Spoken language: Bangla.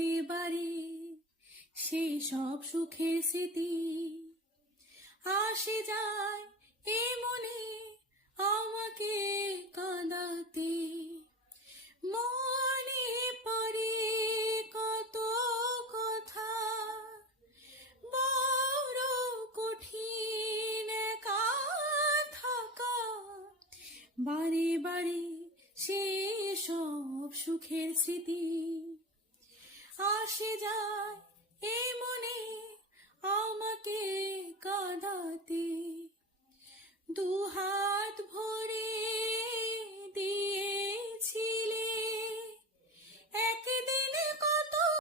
বারে বারে সে সব সুখের স্মৃতি আসে যায় এ মনে আমাকে কাঁদাতে। মনে পড়ে কত কথা, বড় কঠিন একা থাকা। বারে বারে সে সব সুখের স্মৃতি আসে যায় এ মনে আমাকে কাঁদাতে। দুহাত ভরে